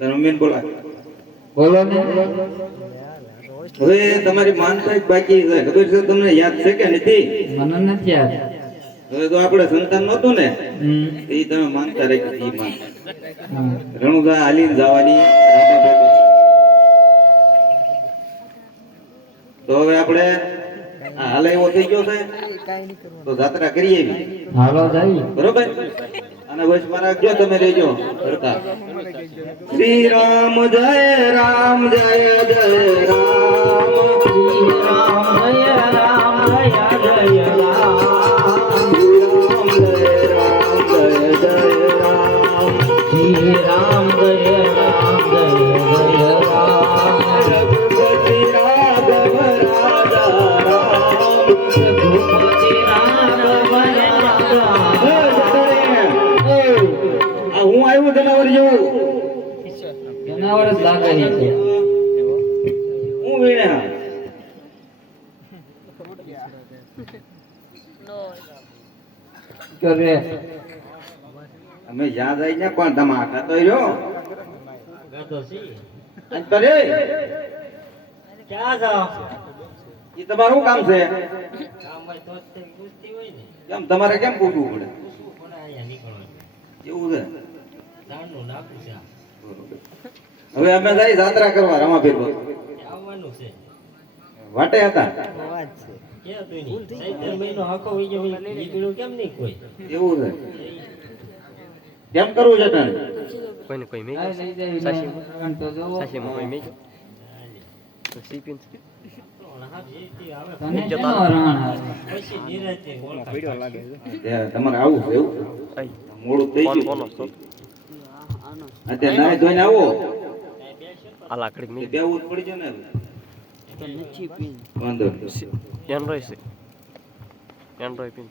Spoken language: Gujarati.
રમીન બોલા બોલો ને. હવે તમારી માનતા જ બાકી છે ખબર છે તમને યાદ છે કે નથી મને નથી યાદ. હવે તો આપણે સંતાન નહોતું ને એ તમે માનતા રાખી એ માન રણુદા હાલીને જવાની તો હવે આપણે હાલ એવો થઈ ગયો છે તો જાત્રા કરીએ એવી હાલો જાય. બરોબર અને બસ મારા જો તમે રહેજો કરતા શ્રી રામ જય રામ જય જય રામ શ્રી રામ જય રામ જય જય રામ. શ્રી રામ જય રામ જય જય રામ શ્રી રામ જય રામ જય જય રામ. રઘુપતિ રાઘવ રાજા રામ રઘુપતિ રાઘવ રાજા. હું આવ્યો જનાવર જેવું જનાવર જ લાગે છે. હું વીણે કરે અમે જ્યાં જાય ને પણ ધમાકા તો રહ્યો અને કરે ક્યાં જાવ? એ તમારું કામ છે કેમ તમારે કેમ પૂછવું પડે એવું છે હવે અમે જાય જાત્રા કરવા રમાપીર વાટે હતા એવું છે કેમ કરવું છે તને કોઈને કોઈ મેં આ લઈ જાય ને તો જોવો. સાસીમાં કોઈ મેં તો સીપીન તને કેનો રાણ આવે? પીડ્યો લાગે તમારે આવું છે એવું આઈ મોડું થઈ કોણ ગયું કોનો છો અત્યારે નાય ધોઈને આવો આ લાકડી મેં બેવું જ પડી છે ને વાંધો નહીં. એન્ડ્રોઈડ છે એન્ડ્રોઈડ પિન